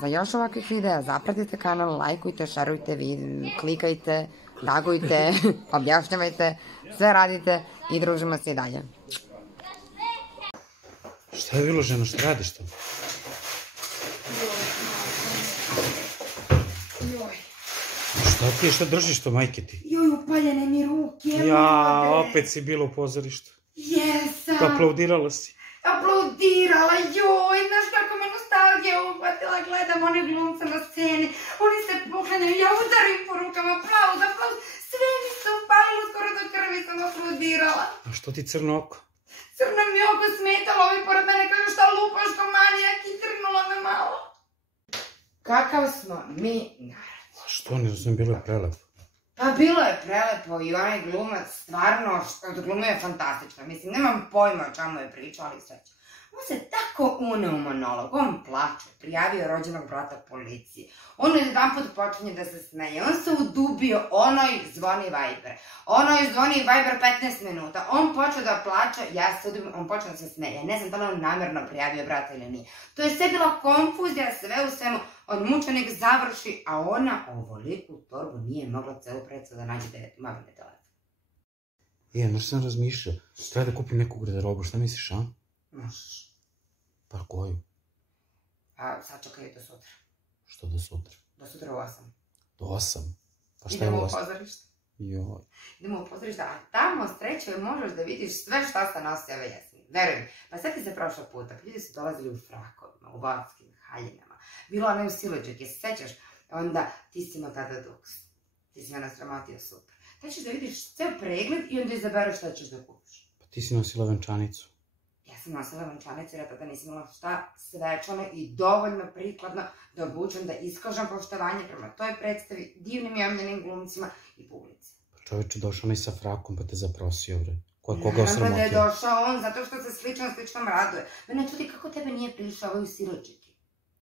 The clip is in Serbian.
Za još ovakvih videa zapratite kanal, lajkujte, šerujte, klikajte, tagujte, objašnjavajte, sve radite i družimo se i dalje. Šta je bilo, žena, šta radiš to? Šta ti je, šta držiš to, majke ti? Joj, upaljene mi ruke. Ja, opet si bila u pozorištu. Jesam. Aplaudirala si. Aplaudirala, joj, znaš kako me nostalgija uhvatila, gledam one glumce na sceni, oni se poklanjaju, ja udarim po rukama, aplauz, aplauz, sve mi se upalilo, skoro do krvi sam aplaudirala. A što ti crno oko? Crno mi oko smetalo, ovi pored mene kažu šta lupaš ko manijak i trnula me malo. Kakav smo mi narod. A što, ne znam, bilo je prelepo. Pa bilo je prelepo i onaj glumac stvarno, glumio je fantastično. Mislim, nemam pojma o čemu je pričao, ali sreća. On se tako une u monolog, on plače, prijavio rođenog brata policiji. On jedan put počinje da se smeje, on se udubio, onoj zvoni Viber. Onoj zvoni Viber 15 minuta, on počeo da plače, ja se udubim, on počeo da se smeje. Ne znam da li on namjerno prijavio brata ili nije. To je sve bila konfuzija, sve u svemu. On mučenik završi, a ona ovoliku torbu nije mogla celu predstavu da nađe da je mobilni telefon. Znaš sam razmišljao, treba da kupim neku garderobu, šta misliš, a? Možeš. Pa koju? A sačekaj do sutra. Što do sutra? Do sutra u 8. Do 8? Pa šta je u 8? Idemo u pozorište. Joj. Idemo u pozorište, a tamo srećoj možeš da vidiš sve šta se nosi ove jeseni. Verujem. Pa sad ti se prošla puta, ljudi su dolazili u frakovima, u vodskim haljinama. Bilo ona u silođak, se sećaš? Onda ti si imao tada duks. Ti si me nasramotio super. Tad ćeš da vidiš ceo pregled i onda izabereš šta ćeš da kupiš. Pa ti si nosila venčanicu. Ja sam nosila venčanicu jer ja tada nisam imala šta svečano i dovoljno prikladno da obučem, da iskažem poštovanje prema toj predstavi, divnim i omiljenim glumcima i publici. Pa čoveče, došao mi sa frakom pa te zaprosio, bre. Koga osramotio? Naravno da je došao on, zato što se sličnom raduje. Mene čudi kako tebe nije prišao ovaj u silođike.